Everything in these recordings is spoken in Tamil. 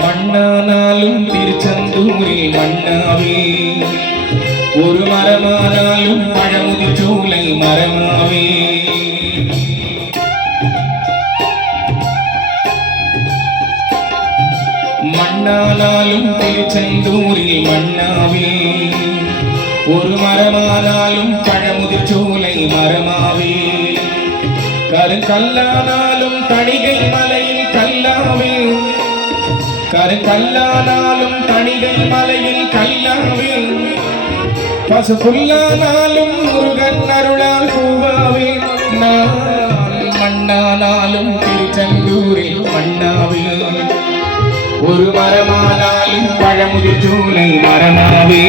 மண்ணானாலும் திருச்செந்தூரில் மண்ணாவே, ஒரு மரமானாலும் பழமுதிர் சோலை மரமாவே. மண்ணானாலும் திருச்செந்தூரில் மண்ணாவே, ஒரு மரமானாலும் பழமுதிர் சோலை மரமாவே. கருங்கல்லானாலும் தணிகை மலையில் கல்லாவே, கருங்கல்லானாலும் தணிகை மலையில் கல்லாவே. பசுப்புல்லானாலும் முருகன் அருளால் பூவாவே. நான் மண்ணானாலும் திருச்செந்தூரில் மண்ணாவே, ஒரு மரமானாலும் பழமுதிர் சோலை மரமாவே.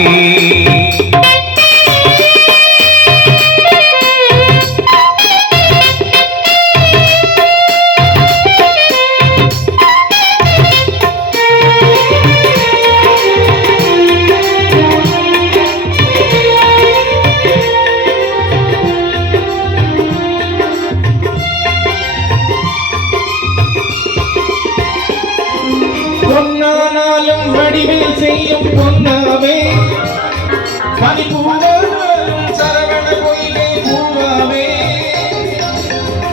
பொன்னானாலும் வடிவில் செய்யும் பொன்னாவே, பனிப்பூவானாலும் சரவண பொய்கை பூவாவே.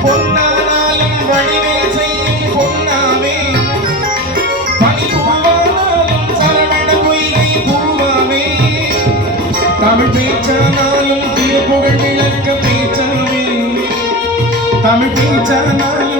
பொன்னானாலும் வடிவில் செய்யும் பொன்னாவே, பனிப்பூவானாலும் சரவண பொய்கை பூவாவே. தமிழ் பேச்சானாலும் திருப்புகழ் விளக்க பேச்சாவே, தமிழ் பேச்சானாலும்